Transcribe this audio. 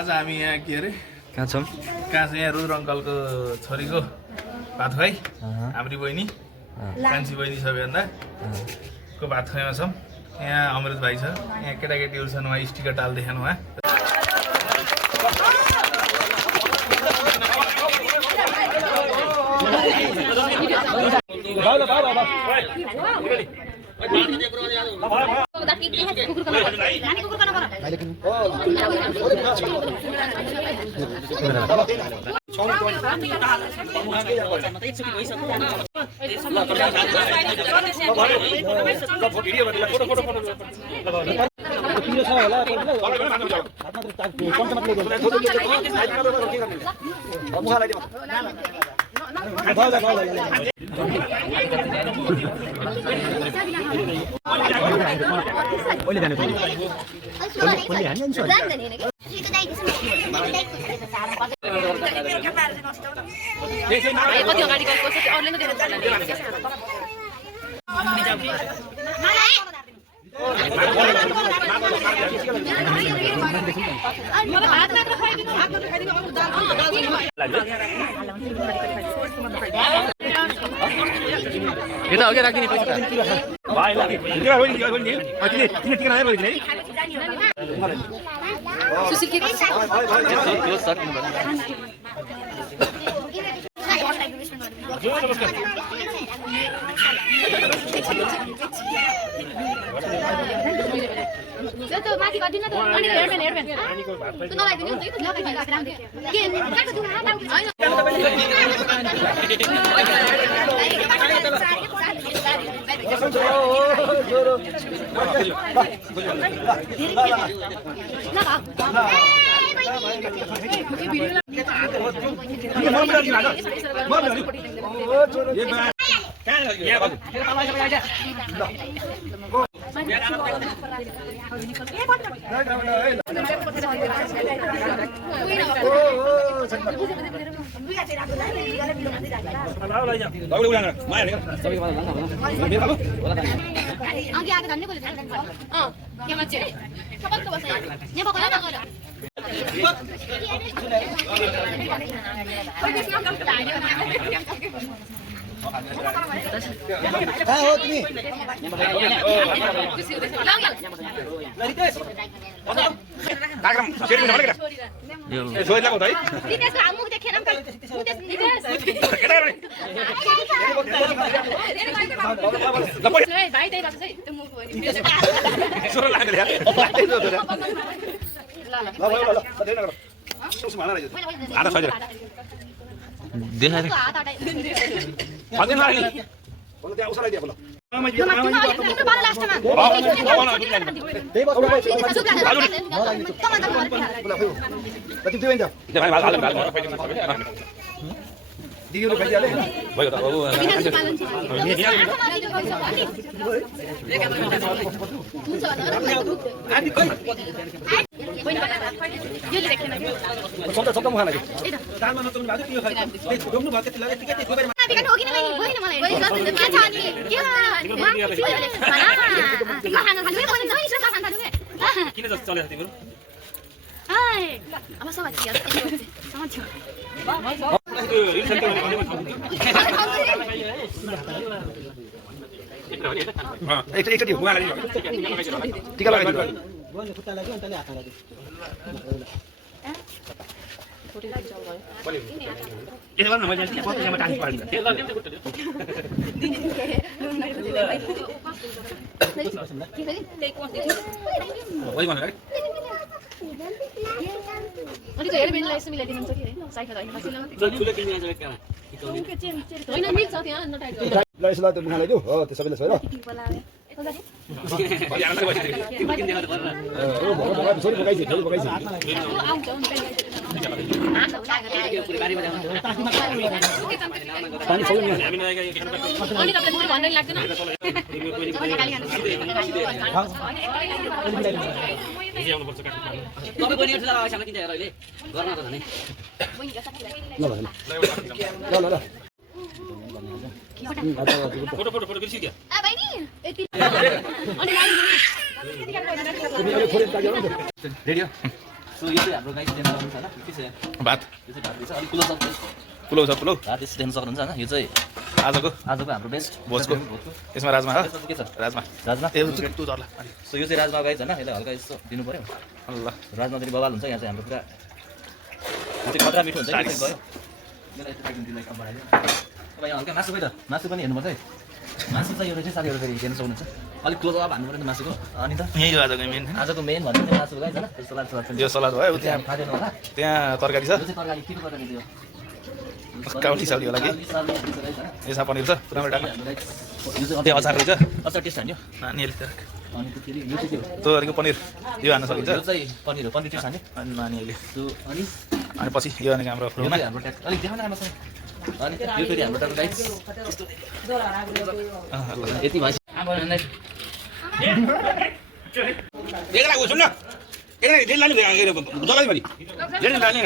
आज हामी यहाँ के अरे कहाँ छौँ? कहाँ छ यहाँ रुद्र अङ्कलको छोरीको भात खुवाई हाम्री बहिनी कान्छी बहिनी सबैभन्दा को भात खुवाइमा छौँ। यहाँ अमृत भाइ छ, यहाँ केटाकेटीहरू छन्, उहाँ स्टिकर टाल्दै खानु उहाँ। यता अघि राखिदिने पैसा रेडियो सो यो चाहिँ हाम्रो गाइस देख्न सक्नुहुन्छ हैन के छ यहाँ भात यो चाहिँ भात रहेछ अलिक पुलाउ सक्छ पुलाउ छ पुलाउ भात यसो देख्न सक्नुहुन्छ हैन यो चाहिँ आजको हाम्रो बेस्ट भोजको यसमा राजमा हो यसमा के छ राजमा राजमा ए तु झर्ला सो यो चाहिँ राजमा गाइस हैन यसलाई हल्का यसो दिनु पर्यो अल्लाह राजमा चाहिँ बवाल हुन्छ यहाँ चाहिँ हाम्रो पुरा त्यो खतरा मिठो हुन्छ नि गयो मलाई यस्तो एकदम दिलाई कम बनाइदियो अब यहाँ हल्का मासु पनि त मासु पनि हेर्नुपर्छ है मासु चाहिँ यो चाहिँ साथीहरू फेरि हेर्न सक्नुहुन्छ अलिक क्लोज अप हान्नु पर्यो नि मासुको अनि त यही हो आजको मेन आजको मेन भन्नु चाहिँ मासु गाइस हैन सलाद यो सलाद भयो त्यहाँ खाँदैन होला त्यहाँ तरकारी छ यो चाहिँ तरकारी के तरकारी दियो काउली साउली होला कि यसमा पनिर छ पुरा डाल्नु त्यो अचार रहेछ अचार टेस्ट हान्यो नानीहरूले त्यहाँ अनि त्यसरी यो चाहिँ के हो त्यो अलिकति पनिर यो हान्न सकिन्छ यो चाहिँ पनिर हो पनिर टेस्ट हान्यो अनि नानीहरूले अनि अनि पछि यो भनेको हाम्रो फ्रुमा हाम्रो ट्याक्स अलिक देखाउन राम्रोसँग अनि यो फेरि हाम्रो टर्को गाइस यति भएपछि एकला सुन न एकला लाने